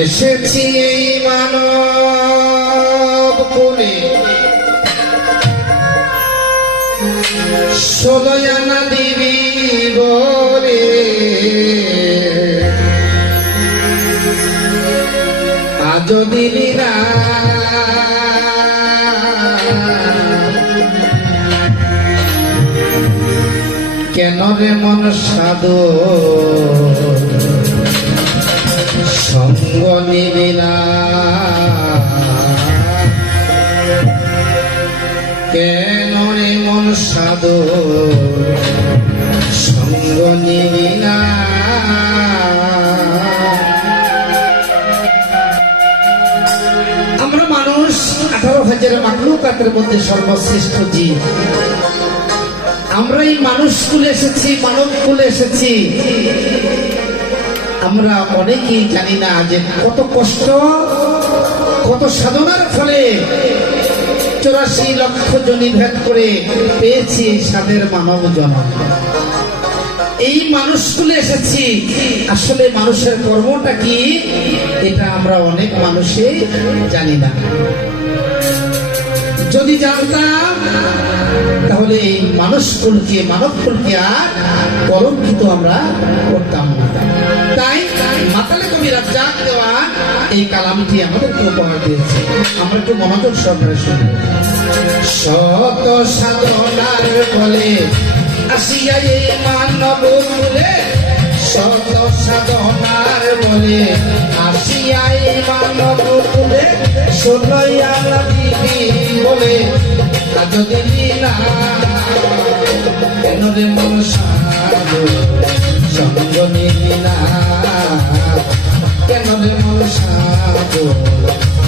এসেছি এই মানব কুলে 16 আনা দিবি বলে আজ দিলি না কেন রে মন সাধু সঙ্গ নিবি না কেন রে মন সাধু সঙ্গ নিবি না আমরা মানুষ 18,000 মাখলুকাতের মধ্যে সর্বশ্রেষ্ঠ জীব। আমরা এই মানুষ কুলে এসেছি, মানব কুলে এসেছি। আমরা অনেকেই জানি না যে কত কষ্ট, কত সাধনার ফলে 84 লক্ষ জনি ভেদ করে পেয়েছি সাদের মানব জন্ম। এই মানুষ কুলে এসেছি। আসলে মানুষের কর্মটা কি এটা আমরা অনেক মানুষই জানি না। যদি জানতাম তাহলে এই মানুষ কুলকে, মানব কুলকে আর কলঙ্কিত আমরা করতাম না। তাই মাতালে কবি রাজ্জাক দেওয়ান এই কালামটি আমাদেরকে উপহার দিয়েছে। আমরা একটু মনোযোগ সহকারে শুনব। শত সাধনার ফলে আসিয়া এই মানব কুলে, শত সাধনার বলে আসিয়া এই মানব কুলে 16 আনা দিবি বলে আজ দিলি না কেন রে মন সাধু সঙ্গ নিবি না কেন রে মন সাধু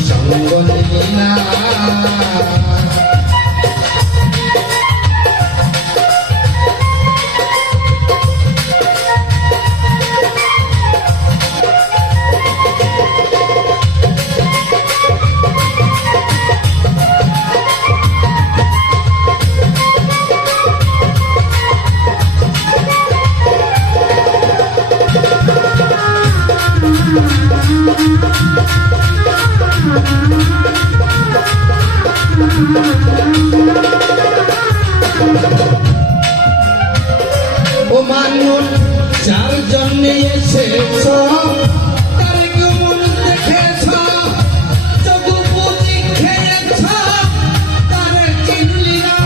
সঙ্গ নিবি না। ও মানুষ যার জন্যে এসেছ তার কেমন দেখেছ, তবু বুঝি খেয়েছ তার চিনলি না।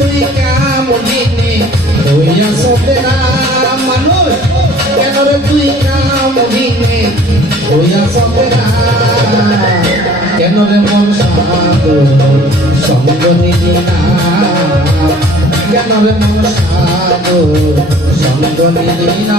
তুই কামদিনে হইয়া সবে না মানুষ কেন রে তুই কামদিনে হইয়া সবে না কেন রে মন সাধু সঙ্গ নিবি না কেন রে মন সাধু সঙ্গ নিবি না।